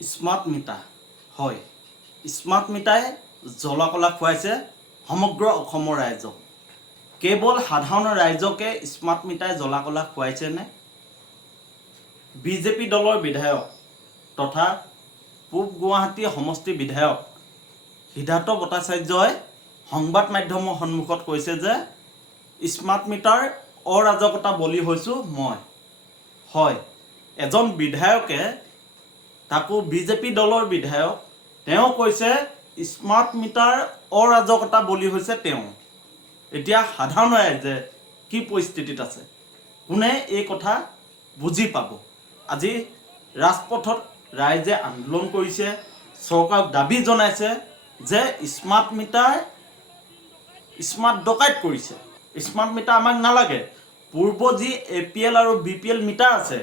Smart meter. হয় smart মিটাৰে জ্বলা খুৱাইছে সমগ্ৰ অসমৰ ৰাইজক। কেৱল সাধাৰণ ৰাইজকে স্মাৰ্ট মিটাৰে জ্বলা কলা খুৱাইছেনে বিজেপি দলৰ বিধায়ক তথা পূব গুৱাহাটী সমষ্টি বিধায়ক সিদ্ধাৰ্থ ভট্টাচাৰ্যই সংবাদ মাধ্যমৰ সন্মুখত কৈছে যে স্মাৰ্ট মিটাৰ অৰাজকতা বলি হৈছোঁ মই। হয় এজন বিধায়কে তাকো বিজেপি দলৰ বিধায়ক। তেওঁ কৈছে, স্মাৰ্ট মিটাৰ অৰাজকতা বলি হৈছে তেওঁ। এতিয়া সাধাৰণ ৰাইজে কি পৰিস্থিতিত আছে। কোনে এই কথা বুজি পাব? আজি ৰাজপথত ৰাইজে আন্দোলন কৰিছে। চৰকাৰক দাবি জনাইছে যে স্মাৰ্ট মিটাৰ, স্মাৰ্ট ডকাইত কৰিছে। স্মাৰ্ট মিটাৰ আমাক নালাগে। পূৰ্ব যি এ পি এল আৰু বি পি এল মিটাৰ আছে,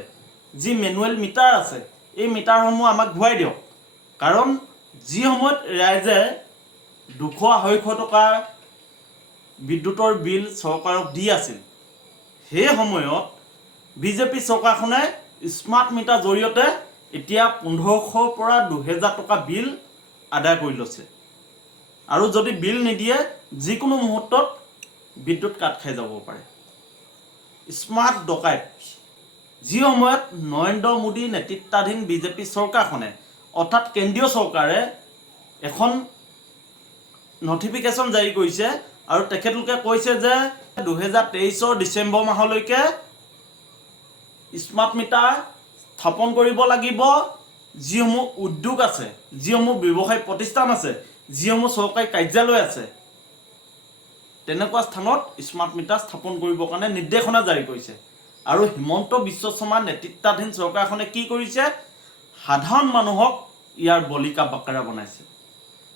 যি মেনুৱেল মিটাৰ আছে এই মিটাৰসমূহ আমাক ঘূৰাই দিয়ক। কাৰণ যি সময়ত ৰাইজে দুশ আঢ়ৈশ টকা বিদ্যুতৰ বিল চৰকাৰক দি আছিল সেই সময়ত বিজেপি চৰকাৰখনে স্মাৰ্ট মিটাৰ জৰিয়তে এতিয়া পোন্ধৰশৰ পৰা দুহেজাৰ টকা বিল আদায় কৰি লৈছে। আৰু যদি বিল নিদিয়ে যিকোনো মুহূৰ্তত বিদ্যুৎ কাট খাই যাব পাৰে। স্মাৰ্ট ডকাইত যি সময়ত নৰেন্দ্ৰ মোদী নেতৃত্বাধীন বিজেপি চৰকাৰখনে, অৰ্থাৎ কেন্দ্ৰীয় চৰকাৰে এখন নটিফিকেশ্যন জাৰি কৰিছে আৰু তেখেতলোকে কৈছে যে দুহেজাৰ তেইছৰ ডিচেম্বৰ মাহলৈকে স্মাৰ্ট মিটাৰ স্থাপন কৰিব লাগিব। যিসমূহ উদ্যোগ আছে, যিসমূহ ব্যৱসায়িক প্ৰতিষ্ঠান আছে, যিসমূহ চৰকাৰী কাৰ্যালয় আছে, তেনেকুৱা স্থানত স্মাৰ্ট মিটাৰ স্থাপন কৰিবৰ কাৰণে নিৰ্দেশনা জাৰি কৰিছে। আৰু হিমন্ত বিশ্ব শৰ্মা নেতৃত্বাধীন চৰকাৰখনে কি কৰিছে? সাধাৰণ মানুহক ইয়াৰ বলিকা বাকাৰা বনাইছে।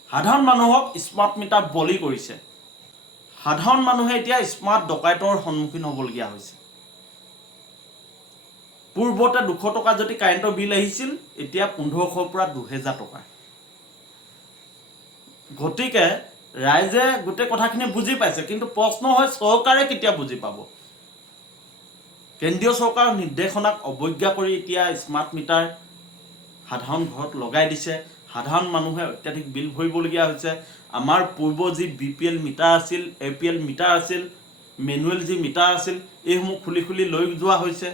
সাধাৰণ মানুহক স্মাৰ্ট মিটাৰ বলি কৰিছে। সাধাৰণ মানুহে এতিয়া স্মাৰ্ট ডকাইতৰ সন্মুখীন হ'বলগীয়া হৈছে। পূৰ্বতে দুশ টকা যদি কাৰেণ্টৰ বিল আহিছিল এতিয়া পোন্ধৰশৰ পৰা দুহেজাৰ টকা। গতিকে ৰাইজে গোটেই কথাখিনি বুজি পাইছে কিন্তু প্ৰশ্ন হয় চৰকাৰে কেতিয়া বুজি পাব? কেন্দ্ৰীয় চৰকাৰৰ নিৰ্দেশনাক অৱজ্ঞা কৰি এতিয়া স্মাৰ্ট মিটাৰ সাধাৰণ ঘৰত লগাই দিছে। সাধাৰণ মানুহে অত্যাধিক বিল ভৰিবলগীয়া হৈছে। আমাৰ পূৰ্ব যি বি পি এল মিটাৰ আছিল এ পি এল মিটাৰ আছিল মেনুৱেল যি মিটাৰ আছিল, এইসমূহ খুলি খুলি লৈ যোৱা হৈছে।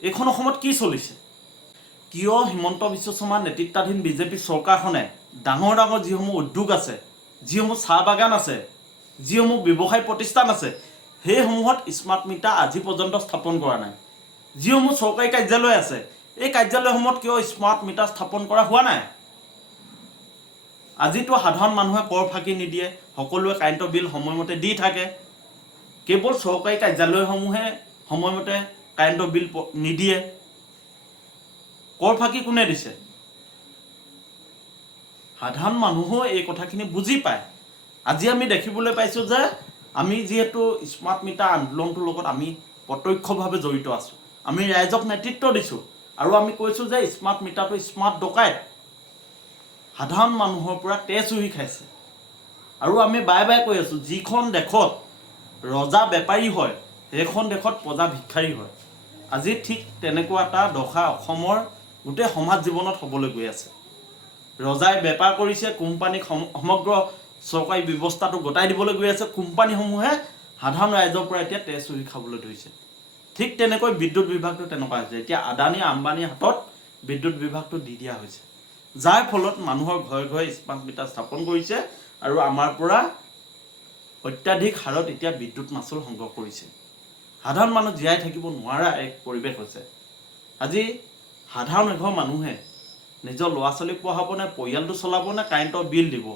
এইখন অসমত কি চলিছে? কিয় হিমন্ত বিশ্ব শৰ্মা নেতৃত্বাধীন বিজেপি চৰকাৰখনে ডাঙৰ ডাঙৰ যিসমূহ উদ্যোগ আছে, যিসমূহ চাহ বাগান আছে, যিসমূহ ব্যৱসায় প্ৰতিষ্ঠান আছে সেইসমূহত স্মাৰ্ট মিটাৰ আজি পৰ্যন্ত স্থাপন কৰা নাই। যিসমূহ চৰকাৰী কাৰ্যালয় আছে এই কাৰ্যালয়সমূহত কিয় স্মাৰ্ট মিটাৰ স্থাপন কৰা হোৱা নাই? আজিতো সাধাৰণ মানুহে কৰ ফাঁকি নিদিয়ে সকলোৱে কাৰেণ্টৰ বিল সময়মতে দি থাকে। কেৱল চৰকাৰী কাৰ্যালয়সমূহে সময়মতে কাৰেণ্টৰ বিল নিদিয়ে। কৰ ফাঁকি কোনে দিছে? সাধাৰণ মানুহো এই কথাখিনি বুজি পায়। আজি আমি দেখিবলৈ পাইছোঁ যে আমি যিহেতু স্মাৰ্ট মিটাৰ আন্দোলনটোৰ লগত আমি প্ৰত্যক্ষভাৱে জড়িত আছোঁ। আমি ৰাইজক নেতৃত্ব দিছোঁ আৰু আমি কৈছোঁ যে স্মাৰ্ট মিটাৰটো স্মাৰ্ট ডকাইত। সাধাৰণ মানুহৰ পৰা তেজ চুহি খাইছে। আৰু আমি বাৰে বাৰে কৈ আছোঁ যিখন দেশত ৰজা বেপাৰী হয় সেইখন দেশত প্ৰজা ভিক্ষাৰী হয়। আজি ঠিক তেনেকুৱা এটা দশা অসমৰ গোটেই সমাজ জীৱনত হ'বলৈ গৈ আছে। ৰজাই বেপাৰ কৰিছে কোম্পানীক সম- সমগ্ৰ চৰকাৰী ব্যৱস্থাটো গতাই দিবলৈ গৈ আছে কোম্পানীসমূহে সাধাৰণ ৰাইজৰ পৰা এতিয়া তেজ চুৰি খাবলৈ ধৰিছে। ঠিক তেনেকৈ বিদ্যুৎ বিভাগটো তেনেকুৱা হৈছে। এতিয়া আদানী আম্বানীৰ হাতত বিদ্যুৎ বিভাগটো দি দিয়া হৈছে। যাৰ ফলত মানুহৰ ঘৰে ঘৰে স্মাৰ্ট মিটাৰ স্থাপন কৰিছে আৰু আমাৰ পৰা অত্যাধিক হাৰত এতিয়া বিদ্যুৎ মাচুল সংগ্ৰহ কৰিছে। সাধাৰণ মানুহ জীয়াই থাকিব নোৱাৰা এক পৰিৱেশ হৈছে। আজি সাধাৰণ এঘৰ মানুহে নিজৰ ল'ৰা ছোৱালীক পঢ়াব নে পৰিয়ালটো চলাব নে কাৰেণ্টৰ বিল দিব?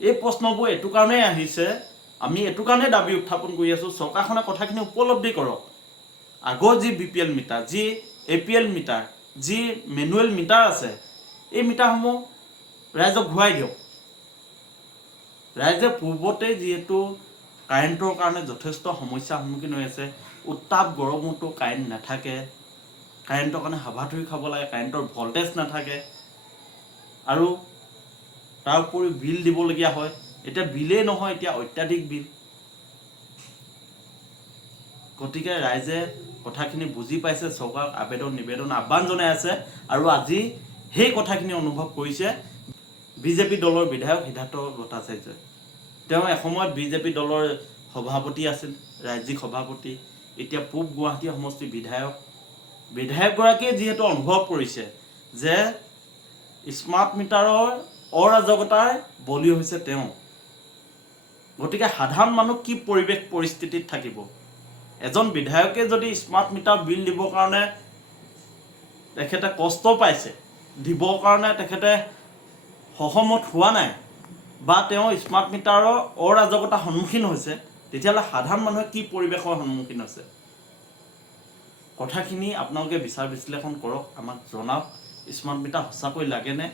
এই প্ৰশ্নবোৰ এইটো কাৰণেই আহিছে। আমি এইটো কাৰণেই দাবি উত্থাপন কৰি আছোঁ, চৰকাৰখনে কথাখিনি উপলব্ধি কৰক। আগৰ যি বি পি এল মিটাৰ, যি এ পি এল মিটাৰ, যি মেনুৱেল মিটাৰ আছে, এই মিটাৰসমূহ ৰাইজক ঘূৰাই দিয়ক। ৰাইজে পূৰ্বতে যিহেতু কাৰেণ্টৰ কাৰণে যথেষ্ট সমস্যাৰ সন্মুখীন হৈ আছে, উত্তাপ গৰমতো কাৰেণ্ট নাথাকে, কাৰেণ্টৰ কাৰণে হাবাথুৰি খাব লাগে, কাৰেণ্টৰ ভল্টেজ নাথাকে। আৰু তাৰ উপৰি বিল দিবলগীয়া হয়। এতিয়া বিলেই নহয় এতিয়া অত্যাধিক বিল। গতিকে ৰাইজে কথাখিনি বুজি পাইছে চৰকাৰক আবেদন নিবেদন আহ্বান জনাই আছে আৰু আজি সেই কথাখিনি অনুভৱ কৰিছে বিজেপি দলৰ বিধায়ক সিদ্ধাৰ্থ ভট্টাচাৰ্যই। তেওঁ এসময়ত বিজেপি দলৰ সভাপতি আছিল ৰাজ্যিক সভাপতি। এতিয়া পূব গুৱাহাটী সমষ্টিৰ বিধায়ক। বিধায়কগৰাকীয়ে যিহেতু অনুভৱ কৰিছে যে স্মাৰ্ট মিটাৰৰ অৰাজকতাৰ বলি হৈছে তেওঁ। গতিকে সাধাৰণ মানুহ কি পৰিৱেশ পৰিস্থিতিত থাকিব? এজন বিধায়কে যদি স্মাৰ্ট মিটাৰ বিল দিবৰ কাৰণে তেখেতে কষ্ট পাইছে দিবৰ কাৰণে তেখেতে সহমত হোৱা নাই বা তেওঁ স্মাৰ্ট মিটাৰৰ অৰাজকতাৰ সন্মুখীন হৈছে তেতিয়াহ'লে সাধাৰণ মানুহে কি পৰিৱেশৰ সন্মুখীন হৈছে? কথাখিনি আপোনালোকে বিচাৰ বিশ্লেষণ কৰক আমাক জনাওক স্মাৰ্ট মিটাৰ সঁচাকৈ লাগেনে?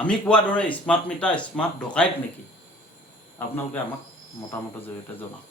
আমি কোৱাৰ দৰে স্মাৰ্ট মিটাৰ স্মাৰ্ট ডকাইত নেকি? আপোনালোকে আমাক মতামতৰ জৰিয়তে জনাওক।